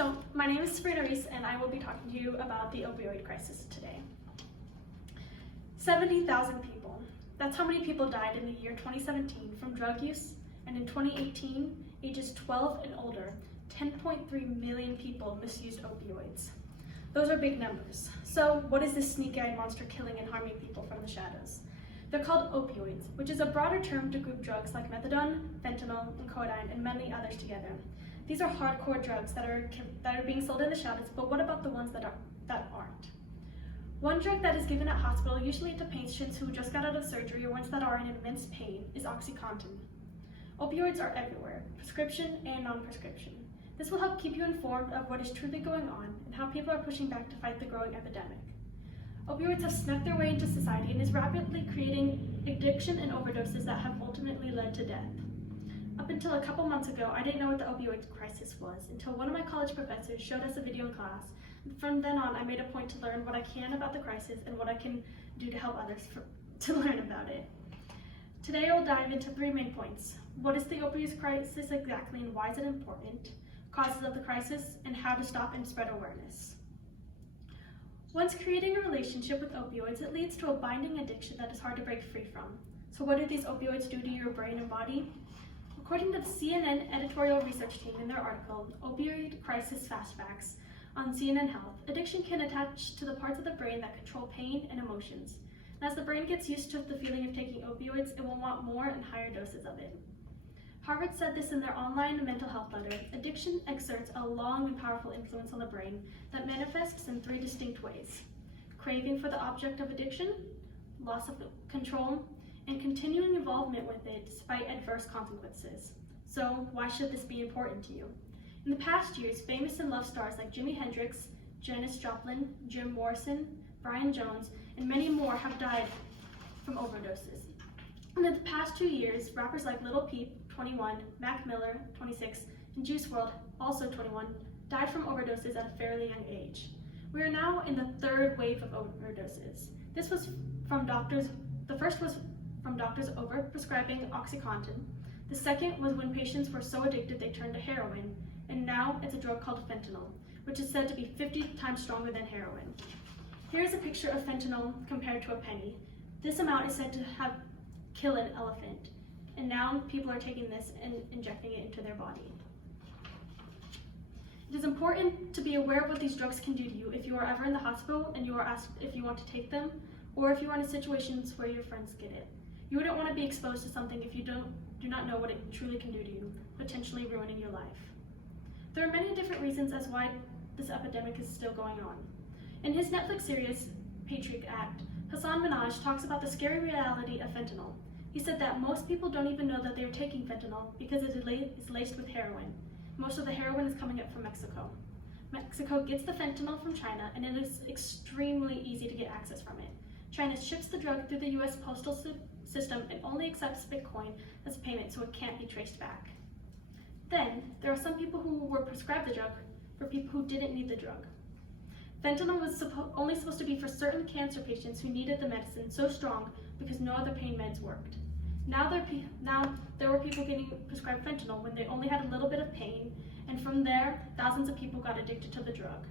So, my name is Sabrina Reese, and I will be talking to you about the opioid crisis today. 70,000 people. That's how many people died in the year 2017 from drug use, and in 2018, ages 12 and older, 10.3 million people misused opioids. Those are big numbers. So, what is this sneaky-eyed monster killing and harming people from the shadows? They're called opioids, which is a broader term to group drugs like methadone, fentanyl, and codeine, and many others together. These are hardcore drugs that are being sold in the shadows, but what about the ones that aren't? One drug that is given at hospital, usually to patients who just got out of surgery or ones that are in immense pain, is OxyContin. Opioids are everywhere, prescription and non-prescription. This will help keep you informed of what is truly going on and how people are pushing back to fight the growing epidemic. Opioids have snuck their way into society and is rapidly creating addiction and overdoses that have ultimately led to death. Up until a couple months ago, I didn't know what the opioid crisis was until one of my college professors showed us a video in class. From then on, I made a point to learn what I can about the crisis and what I can do to help others to learn about it. Today, I'll dive into 3 main points. What is the opioid crisis exactly and why is it important? Causes of the crisis, and how to stop and spread awareness. Once creating a relationship with opioids, it leads to a binding addiction that is hard to break free from. So what do these opioids do to your brain and body? According to the CNN editorial research team in their article, Opioid Crisis Fast Facts on CNN Health, addiction can attach to the parts of the brain that control pain and emotions. And as the brain gets used to the feeling of taking opioids, it will want more and higher doses of it. Harvard said this in their online mental health letter. Addiction exerts a long and powerful influence on the brain that manifests in 3 distinct ways: craving for the object of addiction, loss of control, and continuing involvement with it despite adverse consequences. So why should this be important to you? In the past years, famous and loved stars like Jimi Hendrix, Janis Joplin, Jim Morrison, Brian Jones, and many more have died from overdoses. And in the past 2 years, rappers like Lil Peep, 21, Mac Miller, 26, and Juice WRLD, also 21, died from overdoses at a fairly young age. We are now in the 3rd wave of overdoses. The first was from doctors overprescribing OxyContin. The second was when patients were so addicted they turned to heroin, and now it's a drug called fentanyl, which is said to be 50 times stronger than heroin. Here's a picture of fentanyl compared to a penny. This amount is said to kill an elephant, and now people are taking this and injecting it into their body. It is important to be aware of what these drugs can do to you if you are ever in the hospital and you are asked if you want to take them, or if you are in situations where your friends get it. You wouldn't want to be exposed to something if you do not know what it truly can do to you, potentially ruining your life. There are many different reasons as why this epidemic is still going on. In his Netflix series, Patriot Act, Hasan Minhaj talks about the scary reality of fentanyl. He said that most people don't even know that they're taking fentanyl because it is laced with heroin. Most of the heroin is coming up from Mexico. Mexico gets the fentanyl from China, and it is extremely easy to get access from it. China ships the drug through the US postal system and only accepts Bitcoin as payment, so it can't be traced back. Then, there are some people who were prescribed the drug for people who didn't need the drug. Fentanyl was only supposed to be for certain cancer patients who needed the medicine so strong because no other pain meds worked. Now there were people getting prescribed fentanyl when they only had a little bit of pain, and from there, thousands of people got addicted to the drug.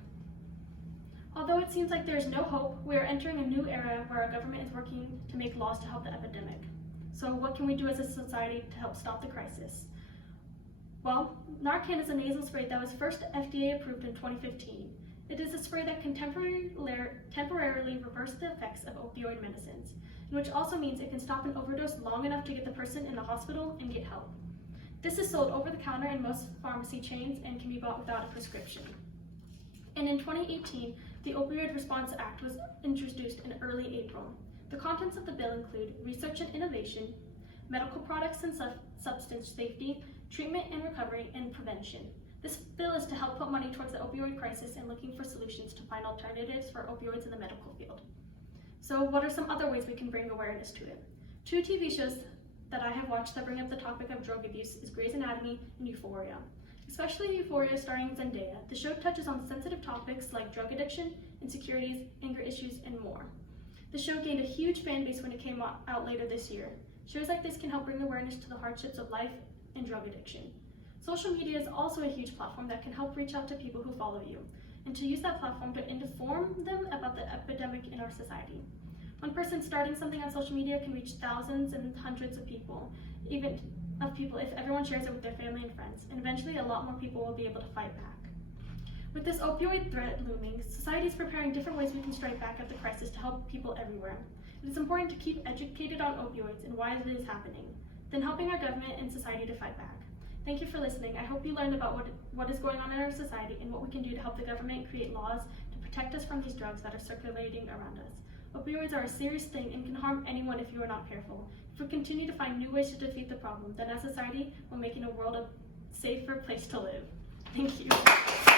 Although it seems like there is no hope, we are entering a new era where our government is working to make laws to help the epidemic. So what can we do as a society to help stop the crisis? Well, Narcan is a nasal spray that was first FDA approved in 2015. It is a spray that can temporarily reverse the effects of opioid medicines, which also means it can stop an overdose long enough to get the person in the hospital and get help. This is sold over the counter in most pharmacy chains and can be bought without a prescription. And in 2018, the Opioid Response Act was introduced in early April. The contents of the bill include research and innovation, medical products and substance safety, treatment and recovery, and prevention. This bill is to help put money towards the opioid crisis and looking for solutions to find alternatives for opioids in the medical field. So what are some other ways we can bring awareness to it? 2 TV shows that I have watched that bring up the topic of drug abuse is Grey's Anatomy and Euphoria. Especially Euphoria starring Zendaya, the show touches on sensitive topics like drug addiction, insecurities, anger issues, and more. The show gained a huge fan base when it came out later this year. Shows like this can help bring awareness to the hardships of life and drug addiction. So Social media is also a huge platform that can help reach out to people who follow you, and to use that platform to inform them about the epidemic in our society. One person starting something on social media can reach thousands and hundreds of people, if everyone shares it with their family and friends, and eventually a lot more people will be able to fight back. With this opioid threat looming, society is preparing different ways we can strike back at the crisis to help people everywhere. It is important to keep educated on opioids and why it is happening, then helping our government and society to fight back. Thank you for listening. I hope you learned about what is going on in our society and what we can do to help the government create laws to protect us from these drugs that are circulating around us. Opioids are a serious thing and can harm anyone if you are not careful. If we continue to find new ways to defeat the problem, then as a society, we're making a world a safer place to live. Thank you.